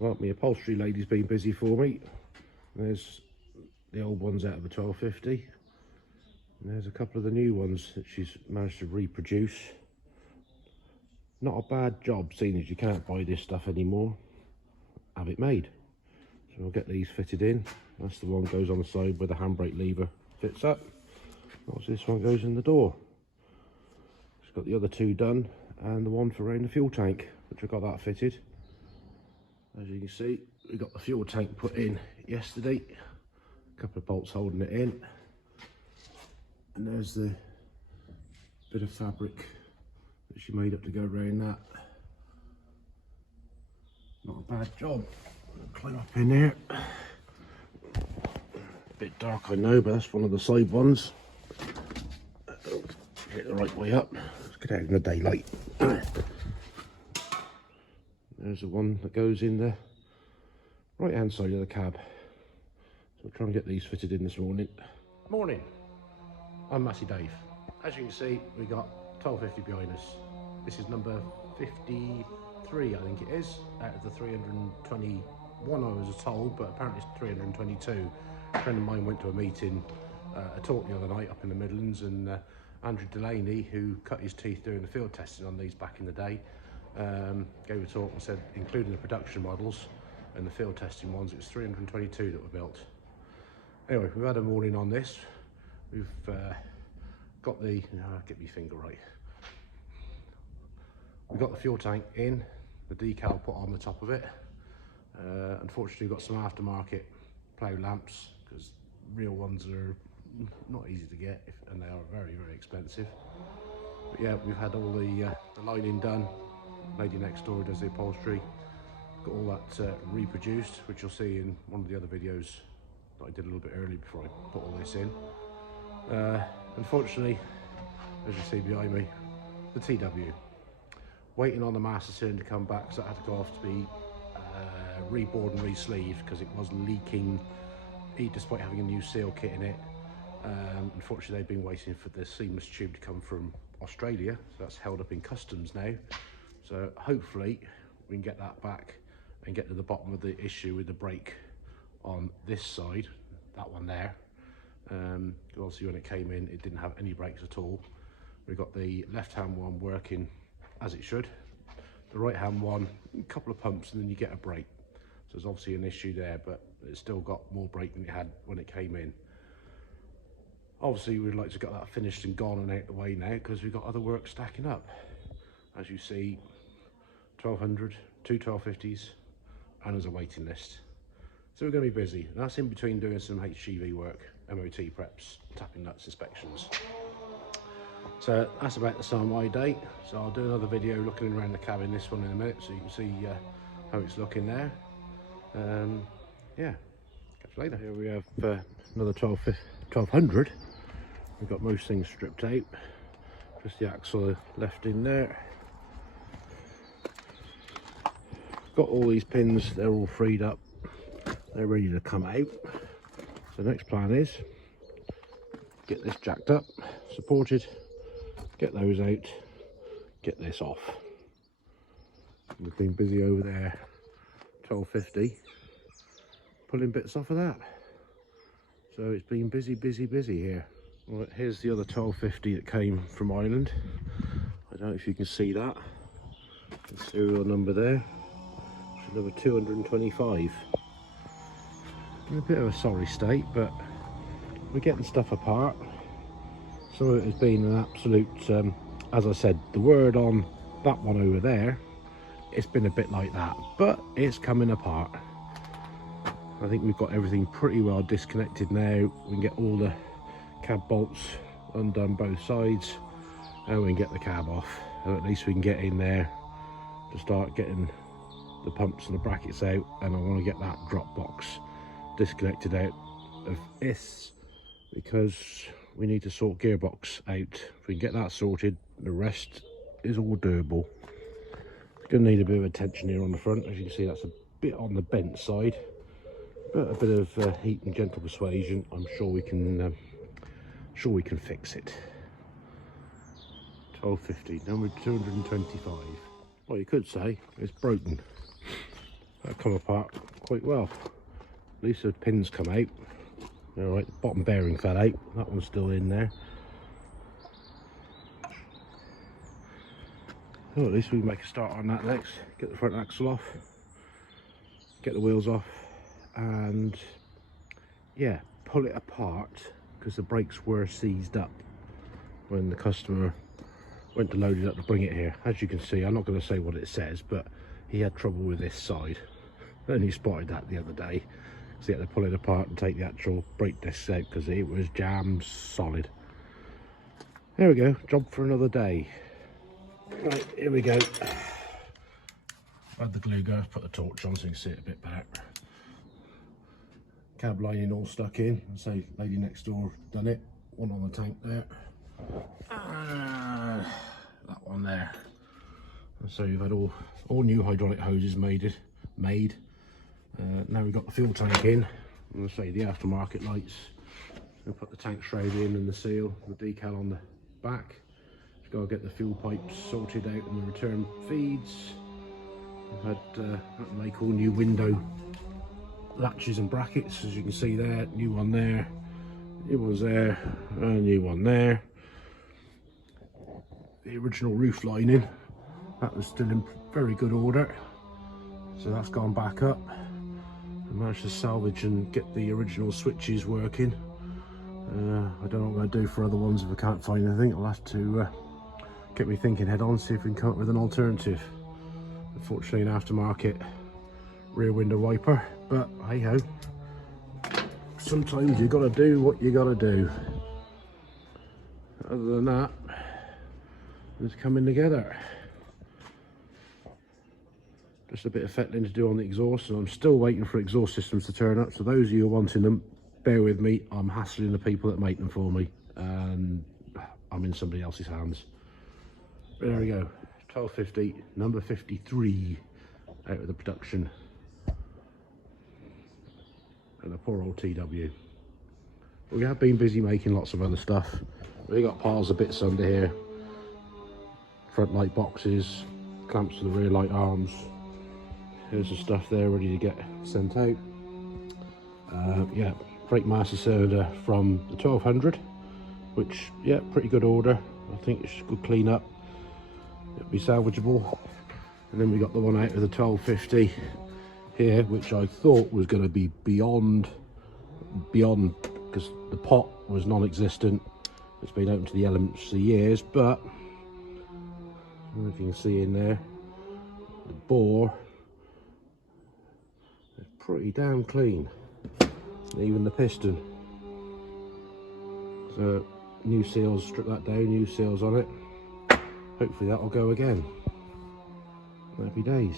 Well, my upholstery lady's been busy for me. There's the old ones out of the 1250. And there's a couple of the new ones that she's managed to reproduce. Not a bad job, seeing as you can't buy this stuff anymore. Have it made. So we'll get these fitted in. That's the one goes on the side where the handbrake lever fits up. What's this one goes in the door. She's got the other two done, and the one for around the fuel tank, which I got that fitted. As you can see, we got the fuel tank put in yesterday. A couple of bolts holding it in. And there's the bit of fabric that she made up to go around that. Not a bad job. Climb up in here. Bit dark, I know, but that's one of the side ones. Get the right way up. Let's get out in the daylight. There's the one that goes in the right hand side of the cab. So we'll try and get these fitted in this morning. Morning, I'm Massey Dave. As you can see, we got 1250 behind us. This is number 53, I think it is, out of the 321 I was told, but apparently it's 322. A friend of mine went to a meeting, a talk the other night up in the Midlands, and Andrew Delaney, who cut his teeth doing the field testing on these back in the day, gave a talk and said, including the production models and the field testing ones, it was 322 that were built. Anyway, we've had a morning on this. We've got the, get my finger right. We've got the fuel tank in, the decal put on the top of it. Unfortunately, we've got some aftermarket plough lamps, because real ones are not easy to get, and they are very, very expensive. But yeah, we've had all the lining done. Lady next door does the upholstery. Got all that reproduced, which you'll see in one of the other videos that I did a little bit early before I put all this in. Unfortunately, as you see behind me, the TW. Waiting on the master cylinder to come back, so that had to go off to be rebored and re-sleeved because it was leaking, despite having a new seal kit in it. Unfortunately, they've been waiting for the seamless tube to come from Australia, so that's held up in customs now. So hopefully we can get that back and get to the bottom of the issue with the brake on this side, that one there. Obviously when it came in, it didn't have any brakes at all. We've got the left hand one working as it should, the right hand one, a couple of pumps, and then you get a brake. So there's obviously an issue there, but it's still got more brake than it had when it came in. Obviously we'd like to get that finished and gone and out the way now, because we've got other work stacking up. As you see, 1200, two 1250s, and there's a waiting list. So we're going to be busy, and that's in between doing some HGV work, MOT preps, tapping nuts inspections. So that's about the time of my day. So I'll do another video looking around the cabin, this one in a minute, so you can see how it's looking there. Yeah, catch you later. Here we have another 1200. We've got most things stripped out, just the axle left in there. Got all these pins, they're all freed up, they're ready to come out. So the next plan is get this jacked up, supported, get those out, get this off. We've been busy over there, 1250, pulling bits off of that. So it's been busy, busy, busy here. Right, here's the other 1250 that came from Ireland. I don't know if you can see that. The serial number there. It's number 225. In a bit of a sorry state, but we're getting stuff apart. Some of it has been an absolute, as I said, the word on that one over there, it's been a bit like that, but it's coming apart. I think we've got everything pretty well disconnected now. We can get all the cab bolts undone both sides, and we can get the cab off, and at least we can get in there to start getting the pumps and the brackets out. And I want to get that drop box disconnected out of this, because we need to sort gearbox out. If we can get that sorted, the rest is all doable. It's going to need a bit of attention here on the front. As you can see, that's a bit on the bent side, but a bit of heat and gentle persuasion, I'm sure we can fix it. 1250, number 225. Well, you could say it's broken. that come apart quite well. At least the pins come out. Alright, the bottom bearing fell out, that one's still in there. Oh, at least we can make a start on that next. Get the front axle off, get the wheels off, and yeah, pull it apart, because the brakes were seized up when the customer went to load it up to bring it here. As you can see, I'm not going to say what it says, but he had trouble with this side. I only spotted that the other day, so he had to pull it apart and take the actual brake discs out because it was jammed solid. There we go, job for another day. Right, here we go. Add the glue gun, put the torch on so you can see it a bit better. Cab lining all stuck in. I say lady next door done it. One on the tank there. That one there. And so you've had all new hydraulic hoses made. Now we've got the fuel tank in. I'm going to say the aftermarket lights. We'll put the tank shroud in and the seal, the decal on the back. Just got to get the fuel pipes sorted out and the return feeds. We've had make all new window latches and brackets, as you can see there. New one there, new one's there, and a new one there. The original roof lining, that was still in very good order, so that's gone back up. I managed to salvage and get the original switches working. I don't know what I'm going to do for other ones if I can't find anything. I'll have to get me thinking head on, see if we can come up with an alternative. Unfortunately, an aftermarket rear window wiper, but hey ho, sometimes you got to do what you got to do. Other than that, it's coming together. Just a bit of fettling to do on the exhaust, and I'm still waiting for exhaust systems to turn up. So those of you who are wanting them, bear with me. I'm hassling the people that make them for me, and I'm in somebody else's hands. But there we go, 1250, number 53 out of the production. And a poor old TW. We have been busy making lots of other stuff. We got piles of bits under here. Front light boxes, clamps for the rear light arms. Here's the stuff there ready to get sent out. Yeah, brake master cylinder from the 1200, which, yeah, pretty good order. I think it's good clean up. It'll be salvageable. And then we got the one out of the 1250 here, which I thought was going to be beyond, because the pot was non-existent. It's been open to the elements for years, but I don't know if you can see in there, the bore is pretty damn clean. And even the piston. So new seals, strip that down, new seals on it. Hopefully that'll go again. Happy days.